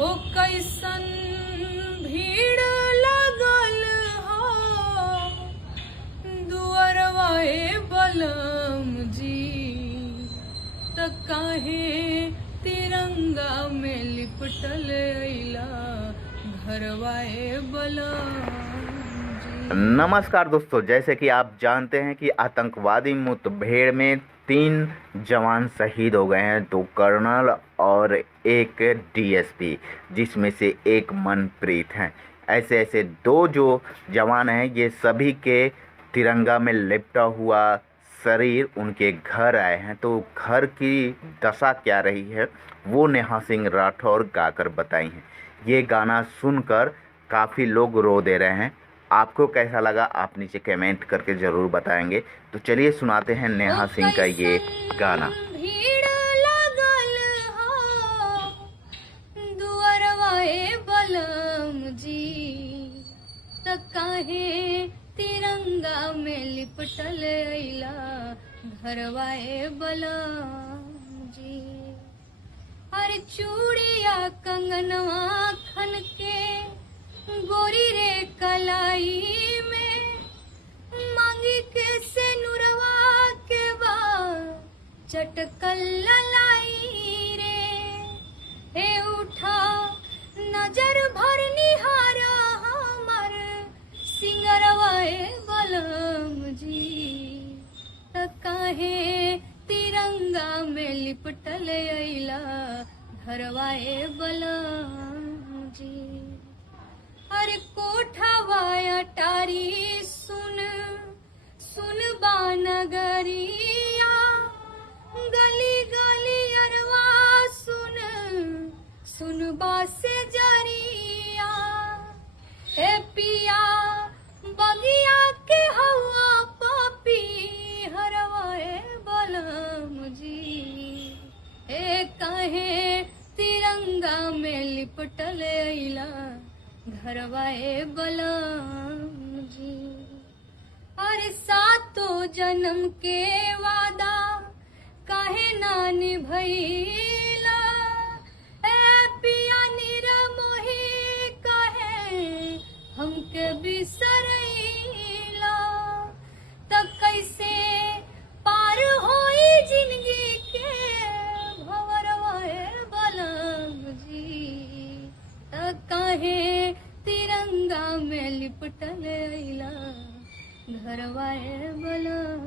हो कैसन भीड़ लगल हो दुअरवाए बलम जी, त काहे तिरंगा में लिपटल अइला घरवाए बलम जी। नमस्कार दोस्तों, जैसे कि आप जानते हैं कि आतंकवादी मुठभेड़ में 3 जवान शहीद हो गए हैं, 2 कर्नल और 1 डीएसपी, जिसमें से एक मनप्रीत हैं। ऐसे ऐसे 2 जो जवान हैं, ये सभी के तिरंगा में लिपटा हुआ शरीर उनके घर आए हैं। तो घर की दशा क्या रही है वो नेहा सिंह राठौर गाकर बताई हैं। ये गाना सुनकर काफ़ी लोग रो दे रहे हैं। आपको कैसा लगा आप नीचे कमेंट करके ज़रूर बताएंगे। तो चलिए सुनाते हैं नेहा सिंह का ये गाना। भीड़ लगल हो दुअरवाए बलम जी, त काहे तिरंगा में लिपटल अइला घरवाए बलम जी। अरे चूड़िया कंगनवा खन के गोरी रे कलाई में मांगी के से नुरवा के बा चटकल ललाई रे। हे उठा नजर भर निहारा हमर सिंगरवाए बलम जी, त काहे तिरंगा में लिपटल अइला घरवाए बलम जी। अरे कोठवा अटारी सुन सुन बानगरिया, गली गली अरवा सुन सुन बासे जरिया। ए पिया बगिया के हवा पापी हरवाए बलम जी, ए काहे तिरंगा में लिपटल अइला घरवाए बलम जी। अरे 7 जन्म के वादा काहे ना निभइला, ए पिया निरमोही काहे हमके बिसरइला। त कैसे पार होई जिंदगी के भंवरवाए बलम जी, त काहे तिरंगा में लिपटल अइला घरवाए बलम।